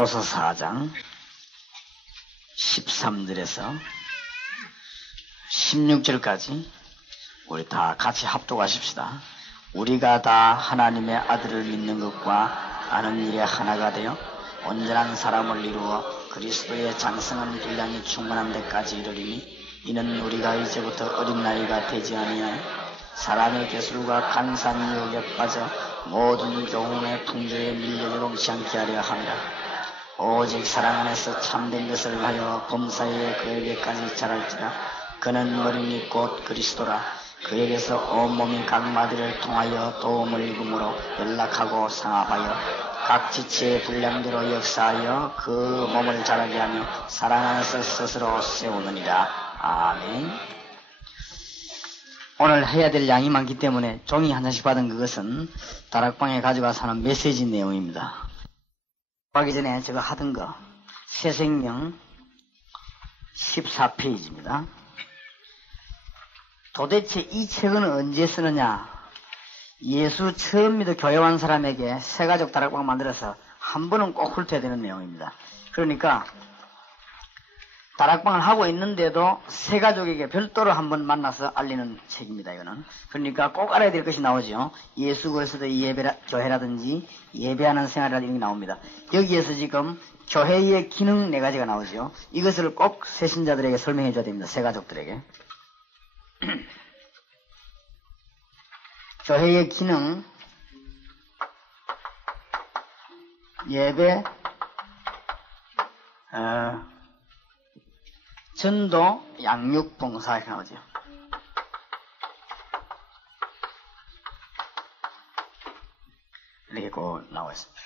고린도서 4장 13절에서 16절까지 우리 다 같이 합독하십시다. 우리가 다 하나님의 아들을 믿는 것과 아는 일에 하나가 되어 온전한 사람을 이루어 그리스도의 장성한 분량이 충만한 데까지 이르리니 이는 우리가 이제부터 어린 나이가 되지 아니하여 사람의 개술과 간사한 유혹에 빠져 모든 교훈의 풍조에 밀려 요동치 않게 하려 함이라. 오직 사랑 안에서 참된 것을 하여 범사에 그에게까지 자랄지라. 그는 머리니 곧 그리스도라. 그에게서 온몸이 각 마디를 통하여 도움을 입음으로 연락하고 상합하여 각 지체의 분량대로 역사하여 그 몸을 자라게 하며 사랑 안에서 스스로 세우느니라. 아멘. 오늘 해야 될 양이 많기 때문에 종이 한 장씩 받은 그것은 다락방에 가져가서 하는 메시지 내용입니다. 가기 전에 제가 하던 거 새생명 14페이지입니다. 도대체 이 책은 언제 쓰느냐? 예수 처음 믿어 교회 온 사람에게 새가족 다락방 만들어서 한 번은 꼭 훑어야 되는 내용입니다. 그러니까 다락방을 하고 있는데도 새가족에게 별도로 한번 만나서 알리는 책입니다. 이거는. 그러니까 꼭 알아야 될 것이 나오죠. 예수 그리스도의 교회라든지 예배하는 생활이라든지 이런 게 나옵니다. 여기에서 지금 교회의 기능 4가지가 나오죠. 이것을 꼭 새신자들에게 설명해 줘야 됩니다. 새가족들에게. 교회의 기능, 예배, 전도, 양육, 봉사 이렇게 나오죠. 이렇게 꼭 나와 있습니다.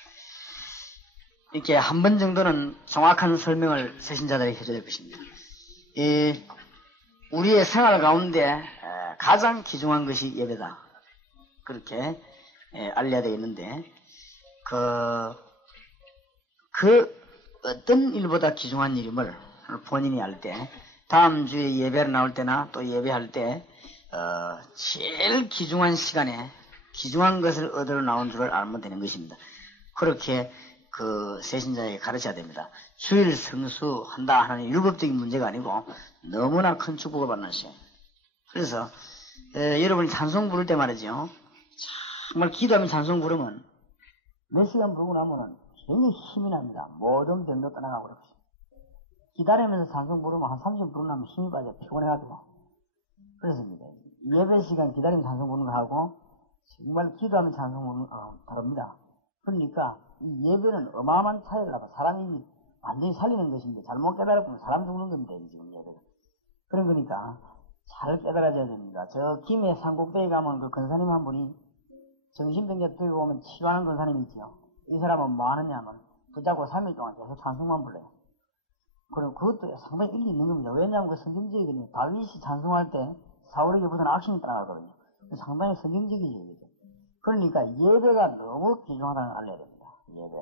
이렇게 한 번 정도는 정확한 설명을 새신자들에게 해줘야 될 것입니다. 우리의 생활 가운데 가장 귀중한 것이 예배다. 그렇게 알려야 되겠는데, 어떤 일보다 귀중한 일임을 본인이 알 때, 다음 주에 예배를 나올 때나 또 예배할 때, 제일 귀중한 시간에 귀중한 것을 얻으러 나온 줄을 알면 되는 것입니다. 그렇게 새신자에게 가르쳐야 됩니다. 주일 성수한다 하는 율법적인 문제가 아니고 너무나 큰 축복을 받는 시간. 그래서 여러분이 찬송 부를 때 말이죠. 정말 기도하면 찬송 부르면 몇 시간 부르고 나면은 굉장히 힘이 납니다. 모든 병도 떠나가고 그렇습니다. 기다리면서 찬송 부르면 한 30분 부르고 나면 힘이 빠져 피곤해가지고. 그렇습니다. 예배 시간 기다리면 찬송 부르는 거하고 정말 기도하면 찬송 부르는 거 다릅니다. 그러니까 이 예배는 어마어마한 차이를 나고 사람이 완전히 살리는 것인데 잘못 깨달으면 사람 죽는 겁니다. 지금 예배는. 그런 거니까 잘 깨달아져야 됩니다. 저 김해 산꼭대기 가면 그 권사님 한 분이 정신병자 들고 오면 치료하는 권사님이 있죠. 이 사람은 뭐 하느냐 하면 붙잡고 3일 동안 계속 찬송만 불러요. 그럼 그것도 상당히 일리 있는 겁니다. 왜냐하면 그 성경적이거든요. 다윗이 찬송할 때 사울에게 무슨 악신이 따라가거든요. 상당히 성경적이죠. 그러니까 예배가 너무 귀중하다는 걸 알려야 됩니다. 예배.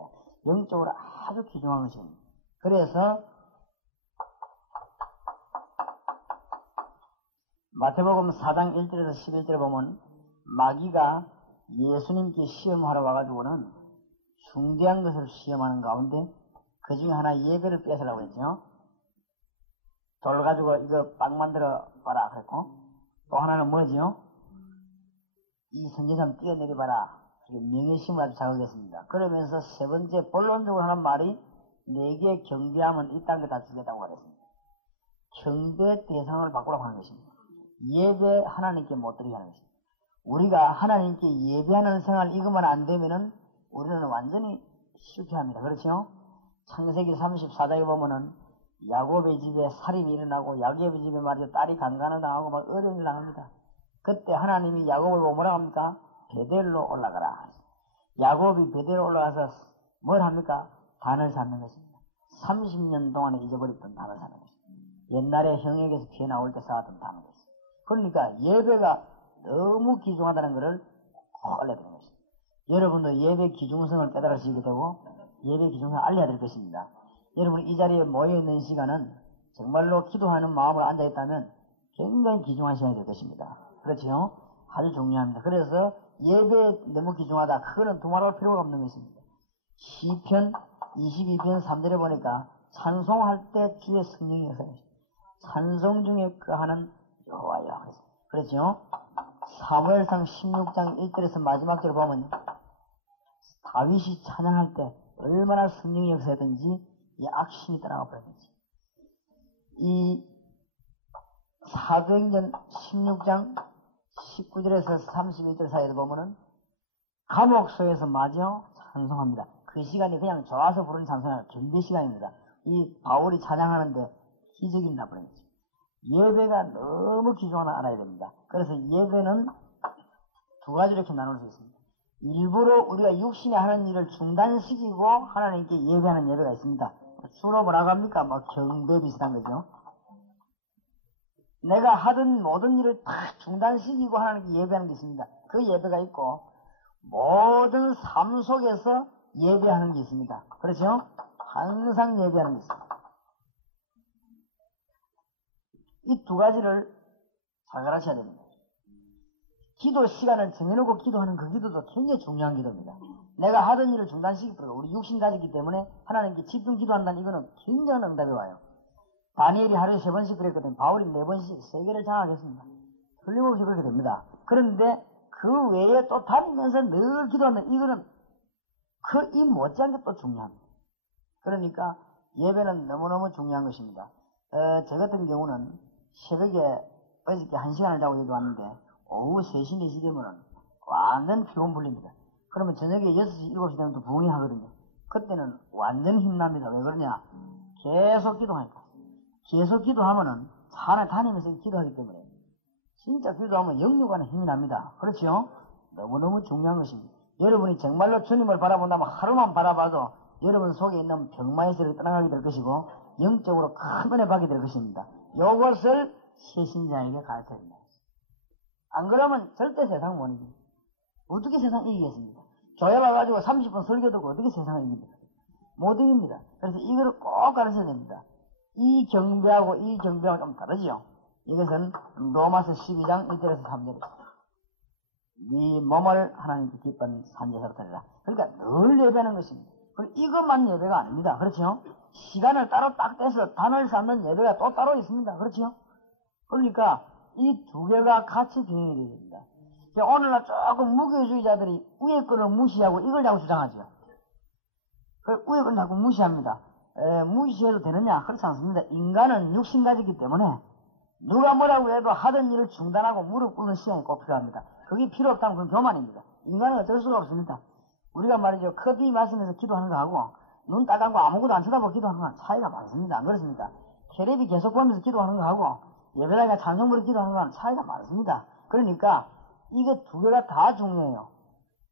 영적으로 아주 귀중한 것입니다. 그래서 마태복음 4장 1절에서 11절에 보면 마귀가 예수님께 시험하러 와가지고는 중대한 것을 시험하는 가운데 그 중에 하나 예배를 뺏으라고 했죠. 돌 가지고 이거 빵 만들어 봐라 그랬고, 또 하나는 뭐지요? 이 선지자를 뛰어내려봐라. 명예심을 아주 자극했습니다. 그러면서 세 번째 본론적으로 하는 말이 내게 경배하면 이 땅에 다 주겠다고 말했습니다. 경배 대상을 바꾸라고 하는 것입니다. 예배 하나님께 못 드리게 하는 것입니다. 우리가 하나님께 예배하는 생활 이것만 안 되면은 우리는 완전히 실패합니다. 그렇죠? 창세기 34장에 보면은 야곱의 집에 살인이 일어나고 야곱의 집에 말이죠. 딸이 강간을 당하고 막 어려운 일 당합니다. 그때 하나님이 야곱을 보고 뭐라고 합니까? 베델로 올라가라. 야곱이 베델로 올라가서 뭘 합니까? 단을 쌓는 것입니다. 30년 동안에 잊어버렸던 단을 쌓는 것입니다. 옛날에 형에게서 피해 나올 때 쌓았던 단을 것입니다. 그러니까 예배가 너무 귀중하다는 것을 꼭 알려드리는 것입니다. 여러분도 예배 귀중성을 깨달으시게 되고 예배 귀중성을 알려야 될 것입니다. 여러분 이 자리에 모여있는 시간은 정말로 기도하는 마음으로 앉아있다면 굉장히 귀중한 시간이 될 것입니다. 그렇죠? 아주 중요합니다. 그래서 예배 너무 귀중하다. 그거는 두말할 필요가 없는 것입니다. 시편 22편 3절에 보니까 찬송할 때 주의 성령이 역사하시오. 찬송 중에 거하는 여호와여. 그렇죠? 사무엘상 16장 1절에서 마지막 절을 보면 다윗이 찬양할 때 얼마나 성령이 역사하든지 이 악신이 떠나가 버리든지. 이 사도행전 16장 19절에서 31절 사이에 보면은 감옥소에서 마저 찬송합니다. 그 시간이 그냥 좋아서 부르는 찬송이 아니라 경배 시간입니다. 이 바울이 찬양하는데 기적이 나버린 거죠. 예배가 너무 귀중한 걸 알아야 됩니다. 그래서 예배는 두 가지로 이렇게 나눌 수 있습니다. 일부러 우리가 육신에 하는 일을 중단시키고 하나님께 예배하는 예배가 있습니다. 주로 뭐라고 합니까? 뭐 경배 비슷한 거죠. 내가 하던 모든 일을 다 중단시키고 하나님께 예배하는 게 있습니다. 그 예배가 있고 모든 삶 속에서 예배하는 게 있습니다. 그렇죠? 항상 예배하는 게 있습니다. 이 두 가지를 잘 가르쳐야 됩니다. 기도 시간을 정해놓고 기도하는 그 기도도 굉장히 중요한 기도입니다. 내가 하던 일을 중단시키더라도 우리 육신 가지기 때문에 하나님께 집중 기도한다는 이거는 굉장한 응답이 와요. 다니엘이 하루에 3번씩 그랬거든요. 바울이 4번씩 3개를 장악했습니다. 틀림없이 그렇게 됩니다. 그런데 그 외에 또 다니면서 늘 기도하면 이거는 이 못지않게 또 중요합니다. 그러니까 예배는 너무너무 중요한 것입니다. 저 같은 경우는 새벽에 어저께 1시간을 자고 여기 왔는데 오후 3시, 4시 되면은 완전 피곤 풀립니다. 그러면 저녁에 6시, 7시 되면 또 부흥이 하거든요. 그때는 완전 힘납니다. 왜 그러냐? 계속 기도하니까. 계속 기도하면은 차 안에 다니면서 기도하기 때문에 진짜 기도하면 영육간에 힘이 납니다. 그렇죠? 너무너무 중요한 것입니다. 여러분이 정말로 주님을 바라본다면 하루만 바라봐도 여러분 속에 있는 병마에서 떠나가게 될 것이고 영적으로 큰 은혜 받게 될 것입니다. 이것을 새신자에게 가르쳐야 된다. 안 그러면 절대 세상 못 이깁니다. 어떻게 세상 이기겠습니까? 교회 와가지고 30분 설교 듣고 어떻게 세상을 이깁니까? 못 이깁니다. 그래서 이거를 꼭 가르쳐야 됩니다. 이 경배하고 이 경배하고 좀 다르죠. 이것은 로마서 12장 1절에서 3절입니다. 네 몸을 하나님께 기쁜 산제사로 드리라. 그러니까 늘 예배하는 것입니다. 그리고 이것만 예배가 아닙니다. 그렇죠? 시간을 따로 딱 떼서 단을 쌓는 예배가 또 따로 있습니다. 그렇죠? 그러니까 이 두 개가 같이 병행이 됩니다. 오늘날 조금 무교주의자들이 위에 거를 무시하고 이걸 자꾸 주장하죠. 그 위에 거를 자꾸 무시합니다. 무시해도 되느냐? 그렇지 않습니다. 인간은 육신 가지기 때문에 누가 뭐라고 해도 하던 일을 중단하고 무릎 꿇는 시간이 꼭 필요합니다. 그게 필요 없다면 그건 교만입니다. 인간은 어쩔 수가 없습니다. 우리가 말이죠. 커피 마시면서 기도하는 거하고 눈 딱 감고 아무것도 안 쳐다보고 기도하는 거는 차이가 많습니다. 안 그렇습니까? 텔레비 계속 보면서 기도하는 거하고 예배당에 찬송부를 기도하는 거는 차이가 많습니다. 그러니까 이게 두 개가 다 중요해요.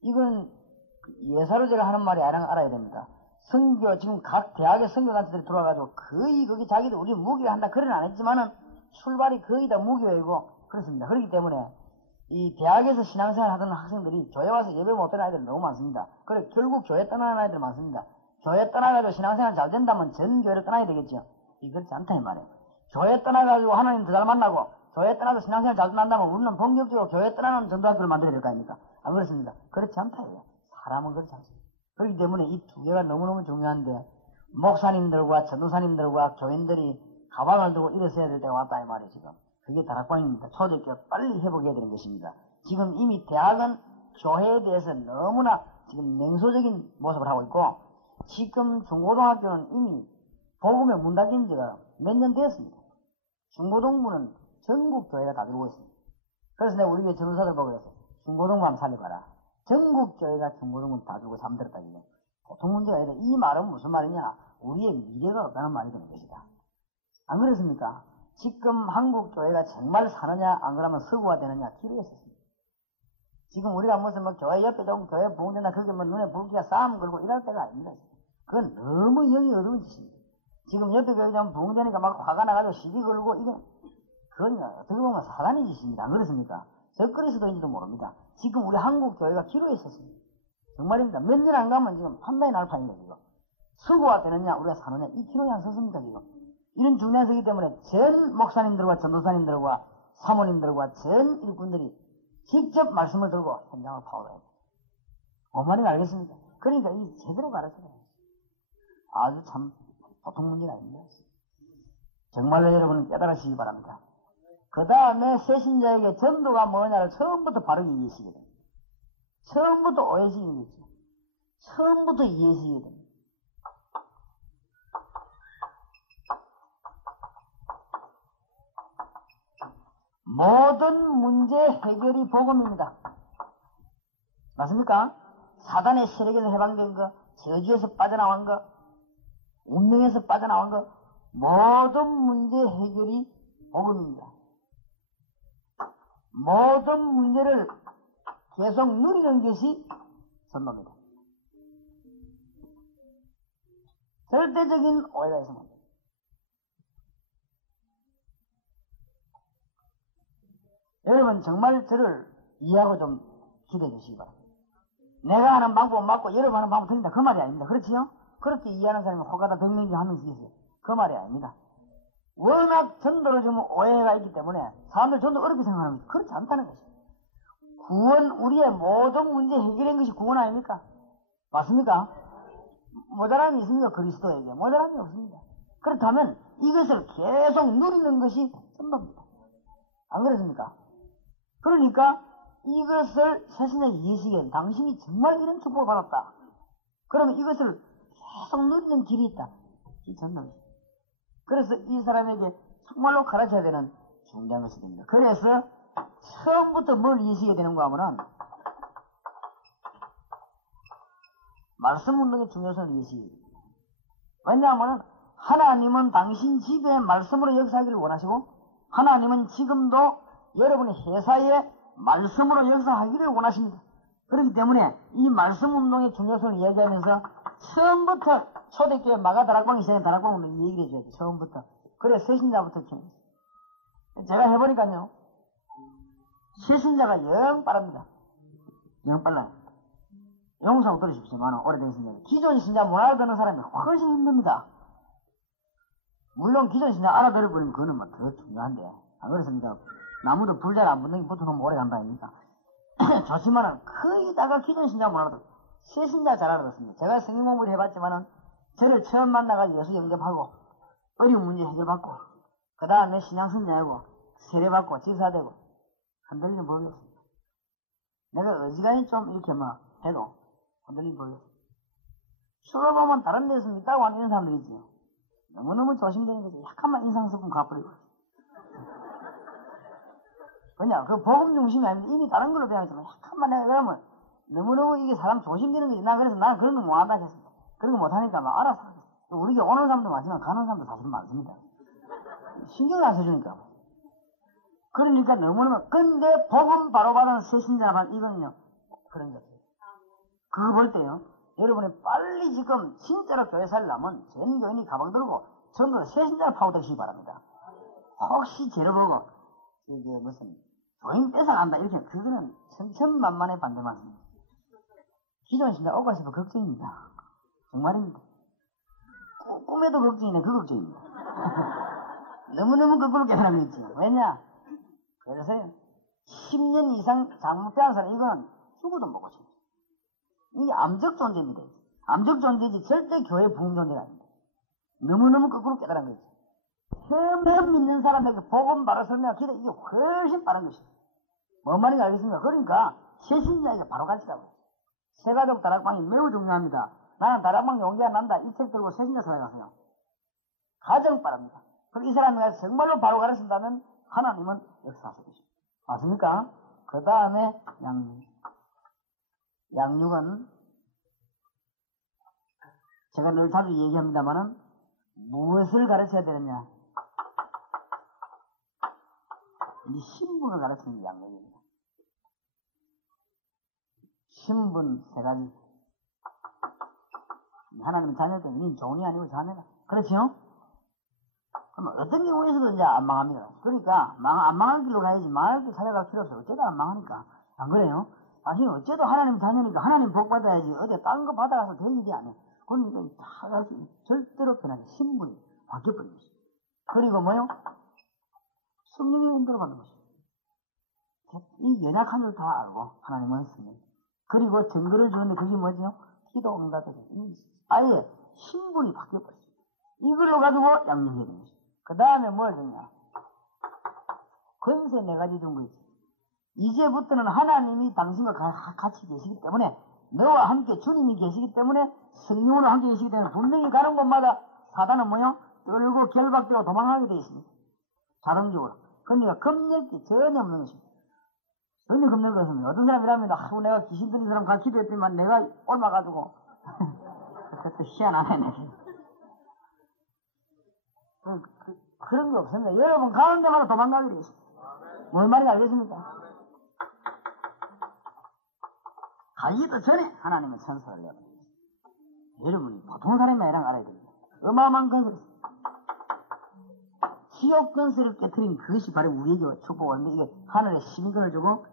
이건 예사로 제가 하는 말이 알아야 됩니다. 선교, 지금 각 대학의 선교단체들이 들어와가지고 거의 거기 자기들 우리 무교회 한다 그런 안 했지만은 출발이 거의 다 무교회이고 그렇습니다. 그렇기 때문에 이 대학에서 신앙생활 하던 학생들이 교회 와서 예배 못 드는 아이들이 너무 많습니다. 그래 결국 교회 떠나는 아이들이 많습니다. 교회 떠나가지고 신앙생활 잘 된다면 전 교회를 떠나야 되겠죠. 이 그렇지 않다 이 말이에요. 교회 떠나가지고 하나님 더 잘 만나고 교회 떠나서 신앙생활 잘 만나면 우리는 본격적으로 교회 떠나는 전도학교를 만들어야 될 거 아닙니까? 안 그렇습니다. 그렇지 않다 이거예요. 사람은 그렇지 않습니다. 그렇기 때문에 이 두 개가 너무너무 중요한데 목사님들과 전도사님들과 교인들이 가방을 들고 일어서야 될 때가 왔다 이 말이에요. 지금 그게 다락방입니다. 초대교회 빨리 회복해야 되는 것입니다. 지금 이미 대학은 교회에 대해서 너무나 지금 냉소적인 모습을 하고 있고 지금 중고등학교는 이미 복음에 문 닫힌 지가 몇 년 됐습니다. 중고등부는 전국 교회가 다 들고 있습니다. 그래서 내가 우리 교회 전도사들 보고 그래서 중고등부 한번 살려봐라. 전국 교회가 중고등부 다 들고 잠들었다 이거. 보통 문제가 아니라 이 말은 무슨 말이냐? 우리의 미래가 없다는 말이 되는 것이다. 안 그렇습니까? 지금 한국 교회가 정말 사느냐 안 그러면 서구화 되느냐 기로했었습니다. 지금 우리가 무슨 뭐 교회 옆에 좀 교회 부흥된다 그렇게 뭐 눈에 불기가 싸움 걸고 이럴 때가 아닙니다. 그건 너무 영이 어두운 짓입니다. 지금 옆에 교회 좀 부흥되니까 막 화가 나가지고 시비 걸고 그건 어떻게 보면 사단의 짓입니다. 안 그렇습니까? 적그리스도인지도 모릅니다. 지금 우리 한국 교회가 기로했었습니다. 정말입니다. 몇 년 안 가면 지금 판단이 날 판입니다. 지금 서구화 되느냐 우리가 사느냐 이 기로에 안 섰습니까 지금. 이런 중요한 서기 때문에 전 목사님들과 전도사님들과 사모님들과 전 일꾼들이 직접 말씀을 들고 현장을 파악해야 됩니다. 어머니가 알겠습니까? 그러니까 이 제대로 가르쳐야 됩니다. 아주 참 보통 문제가 아닙니다. 정말로 여러분은 깨달으시기 바랍니다. 그 다음에 새신자에게 전도가 뭐냐를 처음부터 바르게 이해하시게 됩니다. 처음부터 오해시키는 거죠. 처음부터 이해하시게 됩니다. 모든 문제 해결이 복음입니다. 맞습니까? 사단의 세력에서 해방된 거, 저주에서 빠져나온 거, 운명에서 빠져나온 거, 모든 문제 해결이 복음입니다. 모든 문제를 계속 누리는 것이 전도입니다. 절대적인 오해가 있으면 안 됩니다. 여러분 정말 저를 이해하고 좀 기대해 주시기 바랍니다. 내가 하는 방법은 맞고 여러분 하는 방법은 틀린다. 그 말이 아닙니다. 그렇지요? 그렇게 이해하는 사람이 혹하다 100명 중에 한 명씩 있어요. 그 말이 아닙니다. 워낙 전도를 좀 오해가 있기 때문에 사람들 전도 어렵게 생각하는 것이 그렇지 않다는 것이죠. 구원, 우리의 모든 문제 해결한 것이 구원 아닙니까? 맞습니까? 모자람이 있습니까? 그리스도에게. 모자람이 없습니다. 그렇다면 이것을 계속 누리는 것이 전도입니다. 안 그렇습니까? 그러니까 이것을 세상에 이해시기엔 당신이 정말 이런 축복을 받았다. 그러면 이것을 계속 누리는 길이 있다. 이 전도입니다. 그래서 이 사람에게 정말로 가르쳐야 되는 중요한 것이 됩니다. 그래서 처음부터 뭘 이해시켜야 되는가 하면은 말씀 운동의 중요성을 이해시켜야 됩니다. 왜냐하면 하나님은 당신 집에 말씀으로 역사하기를 원하시고 하나님은 지금도 여러분의 회사에 말씀으로 역사하기를 원하십니다. 그렇기 때문에 이 말씀 운동의 중요성을 이야기하면서 처음부터 초대교회 마가다락방 시대의 다락방 운동 얘기를 해줘야 돼. 처음부터. 그래 새신자부터 키워요. 제가 해보니까요. 새신자가 영 빠릅니다. 영 빨라요. 용서하고 들으십시오만 오래된 신자. 기존 신자 못 알아듣는 사람이 훨씬 힘듭니다. 물론 기존 신자 알아들어버리면 그거는 뭐 더 중요한데 안 그렇습니까? 나무도 불 잘 안 붙는 게 붙어놓으면 오래 간다 아닙니까? 좋지만은 거의 다가 기존 신자 못 알아듣고 새 신자 잘 알아듣습니다. 제가 성경 공부를 해봤지만은 저를 처음 만나가지고 예수 영접하고 어려운 문제 해결받고 그 다음에 신앙 성장하고 세례받고 지사되고 흔들리는 법이 없습니다. 내가 어지간히 좀 이렇게 막 해도 흔들리는 법이 없습니다. 술을 보면 다른 데서 있다고 하는 이런 사람들이 있지요. 너무너무 조심되는 거죠. 약간만 인상 섞으면 가버리고. 왜냐, 그 복음 중심이 아니면 이미 다른 걸로 되어 있지만 약간만 내가 그러면 너무너무 이게 사람 조심되는 거지. 나 그래서 나는 그런 거 못 한다 했습니다. 그런 거 못 하니까 막 알아서 하겠어. 우리 게 오는 사람도 많지만 가는 사람도 사실은 많습니다. 신경을 안 써주니까. 그러니까 너무너무, 근데 복음 바로 받은 새신자만 이거는요, 그런 거죠. 그거 볼 때요, 여러분이 빨리 지금 진짜로 교회 살려면 전 교인이 가방 들고 전부 새신자를 파고드시기 바랍니다. 혹시 죄를 보고, 이게 무슨, 교인 뺏어간다, 이렇게, 그거는 천천만만의 반대 말씀입니다. 기존 신자 오가 싶어 걱정입니다. 정말입니다. 꿈에도 걱정이네, 그 걱정입니다. 너무너무 거꾸로 깨달은 거 있죠. 왜냐? 그래서 10년 이상 잘못한 사람, 이거는 죽어도 못 고쳐요. 이게 암적 존재입니다. 암적 존재지 절대 교회 부흥 존재가 아닙니다. 너무너무 거꾸로 깨달은 거죠. 처음 믿는 사람에게 복음 바로 설명하고 기도 이게 훨씬 빠른 것입니다. 뭔 말인지 알겠습니까? 그러니까 새신자에게 바로 가르치라고. 새가족 다락방이 매우 중요합니다. 나는 다락방 용기 안 난다. 이 책 들고 새신자 사회 가세요. 가장 빠릅니다. 그리고 이 사람이 정말로 바로 가르친다면 하나님은 역사하실 것입니다. 맞습니까? 그 다음에 양육. 양육은 제가 늘 자주 얘기합니다만은 무엇을 가르쳐야 되느냐? 이 신분을 가르치는 게 양육입니다. 신분 세 가지. 하나님 자녀들, 니 종이 아니고 자녀다. 그렇지요? 그럼 어떤 경우에서도 이제 안 망합니다. 그러니까 안 망할 길로 가야지 망할 길 찾아갈 필요 없어요. 어쩌다 안 망하니까. 안 그래요? 당신이 어째도 하나님 자녀니까 하나님 복 받아야지 어디 딴 거 받아가서 될 일이 아니에요. 그러니까 다 같이 절대로 변하지. 신분이 바뀌어버린 것이죠. 그리고 뭐요? 성령의 인도를 받는 것이죠. 이 연약한 줄 다 알고 하나님은 성령. 그리고 증거를 주는데 그게 뭐죠? 기도 응답이죠. 아예 신분이 바뀌어버렸어요. 이걸로 가지고 양육해야 되는 거죠. 그 다음에 뭘 주냐? 권세 4가지 준 거 있지. 이제부터는 하나님이 당신과 같이 계시기 때문에, 너와 함께 주님이 계시기 때문에, 성령으로 함께 계시기 때문에, 분명히 가는 곳마다 사단은 뭐요? 떨고 결박되고 도망가게 되어 있습니다. 자동적으로. 그러니까 겁낼게 전혀 없는 것입니다. 전혀 겁낼 것은 어떤 사람이라면, 내가 귀신 들린 사람 같이 기도했더니만 내가 옮아가지고, 그것도 희한하네, 내게. 그런 거 없습니다. 여러분 가는 데마다 도망가게 되어 있습니다. 뭔 말인지 알겠습니까? 가기도 전에 하나님은 천사를 내어버립니다. 여러분이 보통 사람이 아니란 걸 알아야 됩니다. 어마어마한 건설. 지옥 건설을 깨뜨린 그것이 바로 우리에게 축복인데, 이게 하늘에 시민권을 주고,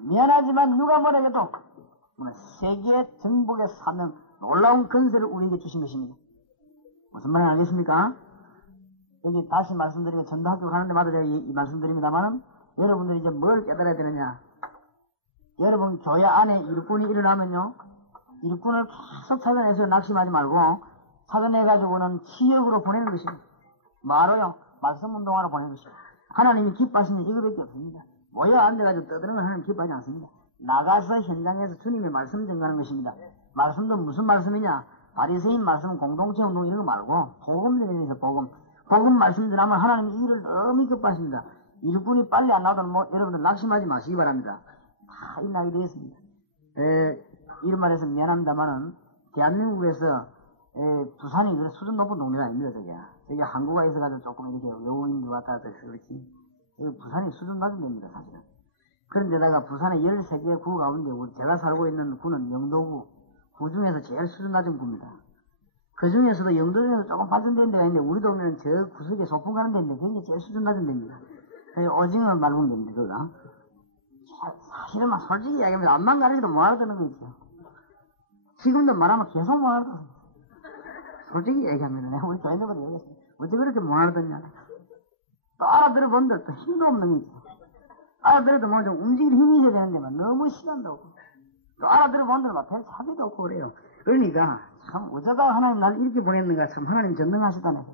미안하지만 누가 뭐라 해도 세계 정복에 사는 놀라운 건설을 우리에게 주신 것입니다. 무슨 말인지 알겠습니까? 여기 다시 말씀드리면, 전도학교 가는 데마다 제가 이 말씀드립니다만은, 여러분들이 이제 뭘 깨달아야 되느냐? 여러분 교회 안에 일꾼이 일어나면요, 일꾼을 계속 찾아내서 낙심하지 말고 찾아내가지고는 치역으로 보내는 것입니다. 마로요, 말씀 운동하러 보내는 것입니다. 하나님이 기뻐하시는 이거밖에 없습니다. 모여 앉아가지고 떠드는 걸 하나님 기뻐하지 않습니다. 나가서 현장에서 주님의 말씀 전가하는 것입니다. 말씀도 무슨 말씀이냐? 바리새인 말씀은 공동체 운동 이런 거 말고 복음 전해서 복음 말씀 전하면 하나님이 이 일을 너무 기뻐하십니다. 일꾼이 빨리 안 나오면 여러분들 낙심하지 마시기 바랍니다. 다 일어나게 되었습니다. 이런 말해서 미안합니다만은 대한민국에서 부산이 그래 수준 높은 동네가 아닙니다. 저게 한국에 있어가지고 조금 이렇게 외국인들 왔다 갔다 해서 그렇지, 부산이 수준 낮은 데입니다, 사실은. 그런데다가 부산의 13개 구 가운데 제가 살고 있는 구는 영도구, 구 중에서 제일 수준 낮은 구입니다. 그 중에서도 영도에서 조금 발전된 데가 있는데, 우리 동네는 저 구석에 소풍 가는 데인데 굉장히 제일 수준 낮은 데입니다. 오징어 말고는 됩니다, 그거가. 사실은 막 솔직히 이야기하면 앞만 가르쳐도 못 알아듣는 거 있죠. 지금도 말하면 계속 못 알아듣어. 솔직히 얘기하면 우리 교인들한테 얘기했어요. 어째 그렇게 못 알아듣냐. 또 알아들어본들 또 힘도 없는 거 있죠. 알아들어도 뭐 좀 움직일 힘이 있어야 되는데만 너무 시간도 없고, 또 알아들어본들 막 별 사비도 없고 그래요. 그러니까 참 어쩌다 하나님 나를 이렇게 보냈는가, 참 하나님 전능하시다네.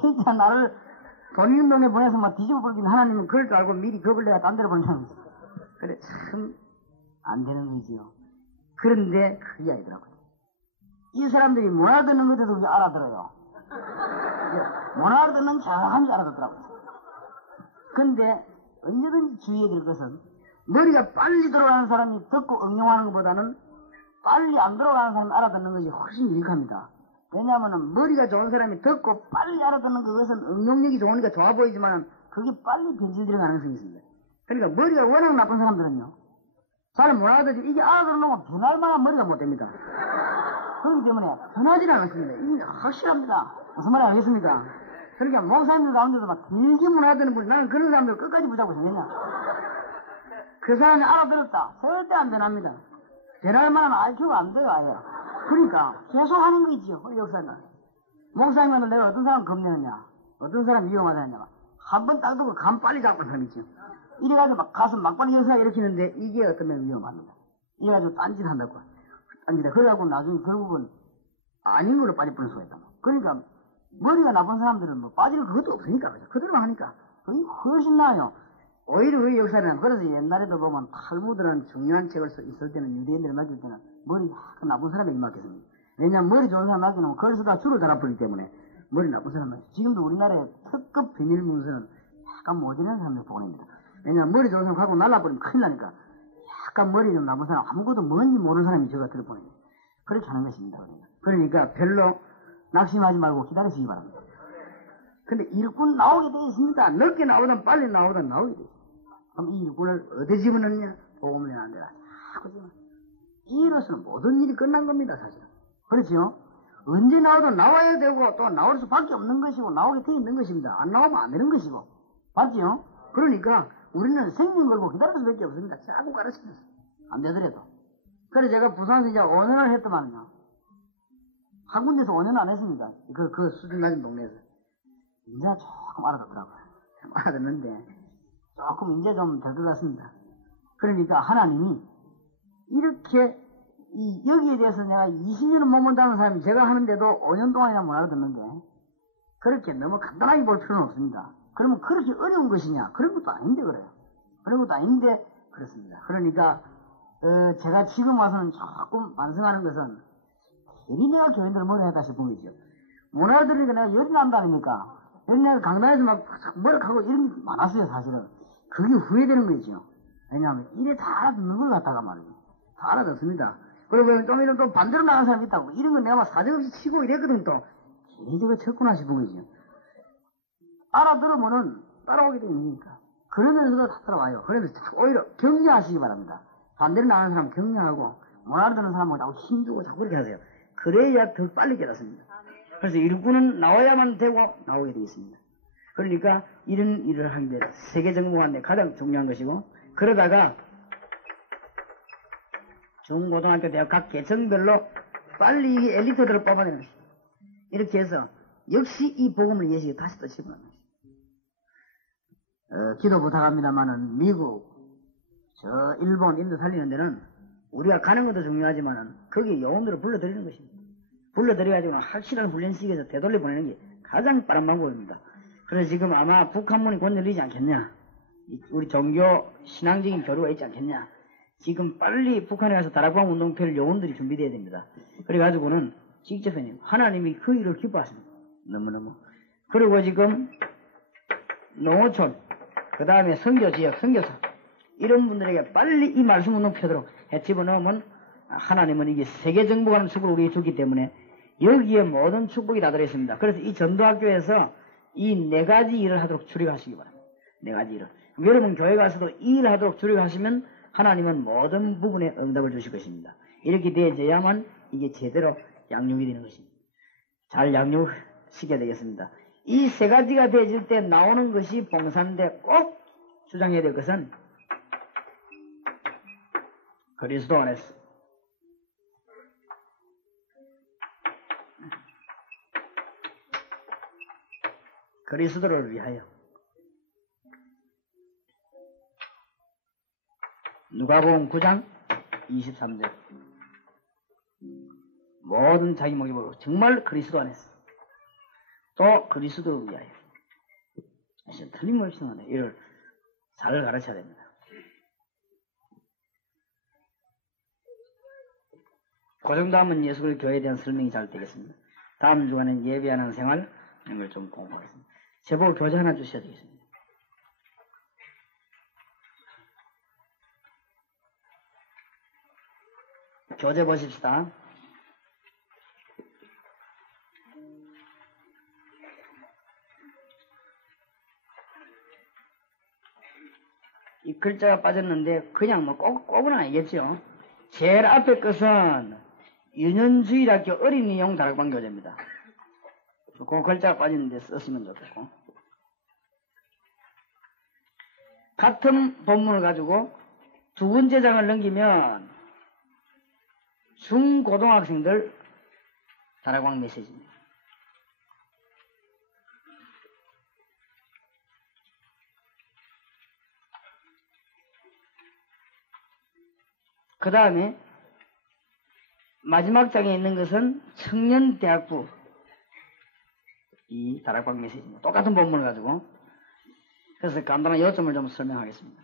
진짜 나를 본인 동네 보내서 막 뒤집어 버리긴 하나님은 그럴 줄 알고 미리 겁을 내가 딴 데로 보내는 거지. 그래, 참 안 되는 거지요. 그런데 그게 아니더라고요. 이 사람들이 못 알아듣는 것에도 그게 알아들어요. 못 알아듣는 잘한 줄 알아듣더라고요. 근데 언제든지 주의해야 될 것은, 머리가 빨리 들어가는 사람이 듣고 응용하는 것보다는 빨리 안 들어가는 사람이 알아듣는 것이 훨씬 유익합니다. 왜냐하면 머리가 좋은 사람이 듣고 빨리 알아듣는 그것은 응용력이 좋으니까 좋아 보이지만 그게 빨리 변질될 가능성이 있습니다. 그러니까 머리가 워낙 나쁜 사람들은요, 잘 못 알아듣지, 이게 알아들으면 변할 만한 머리가 못 됩니다. 그렇기 때문에 변하지 않습니다. 이게 확실합니다. 무슨 말인지 알겠습니까? 그러니까 목사님들 가운데도 막 길게 못 알아듣는 분이, 나는 그런 사람들 끝까지 붙잡고 있었느냐. 그 사람이 알아들었다, 절대 안 변합니다. 변할 만한 IQ가 안 돼요, 아예. 그러니까 계속 하는 거 있죠, 우리 역사는. 목사님한테 내가 어떤 사람 겁내느냐, 어떤 사람 위험하다 했냐, 한 번 딱 두고 감 빨리 잡은 사람 있죠. 이래가지고 막 가슴 막판에 역사 일으키는데 이게 어떤 면은 위험합니다. 이래가지고 딴짓 한다고. 딴짓해. 그래갖고 나중에 결국은 아닌 걸로 빠질 뻔할 수가 있다. 그러니까 머리가 나쁜 사람들은 뭐 빠질 그것도 없으니까, 그죠? 그대로만 하니까 그게 훨씬 나아요. 오히려 우리 역사는, 그래서 옛날에도 보면 탈무드라는 중요한 책을 있을 때는, 유대인들을 맡길 때는 머리 약간 나쁜 사람에게 맡겼습니다. 왜냐하면 머리 좋은 사람 맡기면 그걸 쓰다 줄을 달아버리기 때문에 머리 나쁜 사람 맡겼어요. 지금도 우리나라의 특급 비밀 문서는 약간 모자란 사람들 보냅니다. 왜냐하면 머리 좋은 사람 갖고 날라버리면 큰일 나니까 약간 머리 좀 나쁜 사람, 아무것도 뭔지 모르는 사람이 저가 들어보냅니다. 그렇게 하는 것입니다. 그러니까 별로 낙심하지 말고 기다리시기 바랍니다. 근데 일꾼 나오게 되어 있습니다. 늦게 나오든 빨리 나오든 나오게 되어 있습니다. 그럼 이 일꾼을 어디 집어넣냐? 복음을 내는 데라. 자꾸 집어넣어. 이로서는 모든 일이 끝난 겁니다, 사실은. 그렇죠? 언제 나오든 나와야 되고, 또 나올 수밖에 없는 것이고, 나오게 되어 있는 것입니다. 안 나오면 안 되는 것이고. 맞죠? 그러니까 우리는 생명 걸고 기다릴 수밖에 없습니다. 자꾸 가르치면서. 안 되더라도. 그래서 제가 부산에서 이제 5년을 했더만요. 한 군데서 5년 안 했습니다. 그 수준 낮은 동네에서. 이제 조금 알아듣더라고요. 알아듣는데, 조금 이제 좀 될 것 같습니다. 그러니까 하나님이 이렇게 여기에 대해서 내가 20년은 못 본다는 사람이 제가 하는데도 5년 동안이나 못 알아듣는데, 그렇게 너무 간단하게 볼 필요는 없습니다. 그러면 그렇게 어려운 것이냐? 그런 것도 아닌데 그래요. 그런 것도 아닌데 그렇습니다. 그러니까 제가 지금 와서는 조금 반성하는 것은 괜히 내가 교인들을 뭐라 했다 싶은 거죠. 못 알아들으니까 내가 열이 난다 아닙니까? 내가 강단에서 막 뭐라 하고 이런 게 많았어요, 사실은. 그게 후회되는 거죠. 왜냐하면 이래 다 알아듣는 걸 갖다가 말이죠. 다 알아듣습니다. 그리고 좀 이런 또 반대로 나간 사람이 있다고. 이런 건 내가 막 사정없이 치고 이랬거든 또. 괜히 저거 쳤구나 싶은 거죠. 알아들으면은 따라오게 되니까. 그러면서도 다 따라와요. 그래서 오히려 격려하시기 바랍니다. 반대로 나가는 사람 격려하고, 못 알아듣는 사람하고 자꾸 힘주고 자꾸 그렇게 하세요. 그래야 더 빨리 깨닫습니다. 그래서 일꾼은 나와야만 되고 나오게 되어 있습니다. 그러니까 이런 일을 하는데 세계 정보관데 가장 중요한 것이고, 그러다가 중고등학교 대학 각 계층별로 빨리 이 엘리트들을 뽑아내는 것입니다. 이렇게 해서 역시 이 복음을 예시에 다시 또 집어넣는 것입니다. 기도 부탁합니다만은 미국, 일본, 인도 살리는 데는 우리가 가는 것도 중요하지만은 거기에 요원들을 불러들이는 것입니다. 불러들여가지고는 확실한 훈련식에서 되돌려 보내는 게 가장 빠른 방법입니다. 그래서 지금 아마 북한문이 곧 열리지 않겠냐, 우리 종교 신앙적인 교류가 있지 않겠냐, 지금 빨리 북한에 가서 다락방 운동표를 요원들이 준비되어야 됩니다. 그래가지고는 직접 하나님이 그 일을 기뻐하십니다. 너무너무. 그리고 지금 농어촌, 그 다음에 선교지역, 선교사 이런 분들에게 빨리 이 말씀 운동 펴도록 해 집어넣으면 하나님은 이게 세계 정복하는 축복을 우리에게 주기 때문에 여기에 모든 축복이 다 들어있습니다. 그래서 이 전도학교에서 이 4가지 일을 하도록 주력하시기 바랍니다. 4가지 일을. 여러분 교회 가서도 이 일을 하도록 주력하시면 하나님은 모든 부분에 응답을 주실 것입니다. 이렇게 되어야만 이게 제대로 양육이 되는 것입니다. 잘 양육시켜야 되겠습니다. 이 3가지가 되어질 때 나오는 것이 봉사인데 꼭 주장해야 될 것은 그리스도 안에서 그리스도를 위하여. 누가복음 9장 23절. 모든 자기 목적으로 정말 그리스도 안에서 또 그리스도를 위하여. 틀림없이 이를 잘 가르쳐야 됩니다. 그 정도 하면 예수 그리스도 교회에 대한 설명이 잘 되겠습니다. 다음 주간엔 예배하는 생활 이런 걸 좀 공부하겠습니다. 제보고 교재 하나 주셔야 되겠습니다. 교재 보십시다. 이 글자가 빠졌는데 그냥 뭐 꼭은 아니겠죠. 제일 앞에 것은 유년주일학교 어린이용 다락방 교재입니다. 그 글자가 빠졌는데 쓰시면 좋겠고, 같은 본문을 가지고 2번째 장을 넘기면 중고등학생들 다락방 메시지입니다. 그 다음에 마지막 장에 있는 것은 청년대학부 이 다락방 메시지입니다. 똑같은 본문을 가지고. 그래서 간단한 요점을 좀 설명하겠습니다.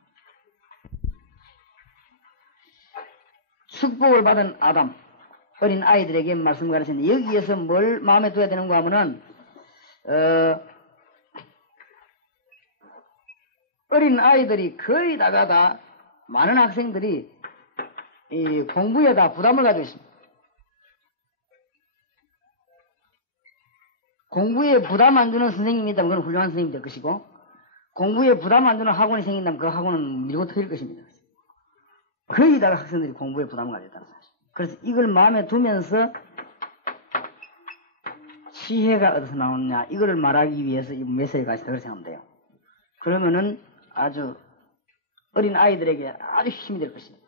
축복을 받은 아담, 어린 아이들에게 말씀을 가르치는데 여기에서 뭘 마음에 둬야 되는가 하면은 어린 아이들이 거의 다 많은 학생들이 이 공부에 다 부담을 가지고 있습니다. 공부에 부담 안 주는 선생님이 있다면 그건 훌륭한 선생님이 될 것이고, 공부에 부담 안 주는 학원이 생긴다면 그 학원은 밀고 터질 것입니다. 거의 다 학생들이 공부에 부담을 가지고 있다는 사실. 그래서 이걸 마음에 두면서 지혜가 어디서 나오느냐 이거를 말하기 위해서 이 메시지가 있다 그렇게 생각하면 돼요. 그러면은 아주 어린 아이들에게 아주 힘이 될 것입니다.